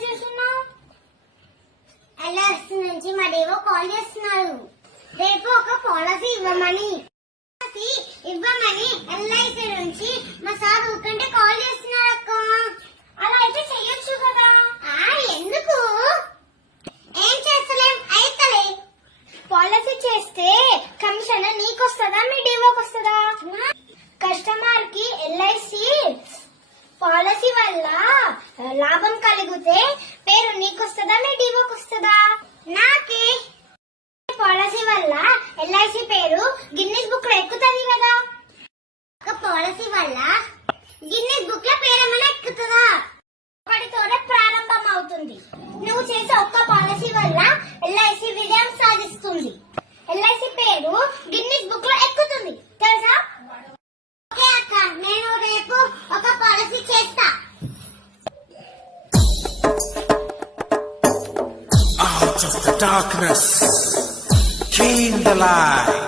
Call చేస్తున్నావు? LRC నుంచి మరేవో call చేస్తున్నారు రేపు ఒక పాలసీ ఇవ్వమని. పాలసీ ఇవ్వమని ఎల్ఐసి నుంచి మా సార్ ఊకంటే కాల్ చేస్తున్నారు అక్క. అలా అయితే చెయ్యొచ్చు కదా? ఆ ఎందుకు? ఏం చేస్తలేం? అయితే పాలసీ చేస్తే పాలసీ వల్ల లాభం కలిగితే పేరు నీకొస్తుందా మీ డివోకి వస్తుందా నాకే పాలసీ వల్ల ఎల్ఐసి పేరు గిన్నెస్ బుక్లో ఎక్కుతుంది కదా. ఒక పాలసీ వల్ల గిన్నెస్ బుక్లో పేరు ఏమైనా ఎక్కుతుందా? ఒకటితోనే ప్రారంభం అవుతుంది నువ్వు చేసే ఒక్క పాలసీ వల్ల ఎల్ఐసి విజయం సాధిస్తుంది ఎల్ఐసి పేరు గిన్నిస్ బుక్లో ఎక్కుతుంది తెలుసా ఓకే అక్క నేను రేపు కలిసి చేస్తా Out of the darkness came the light.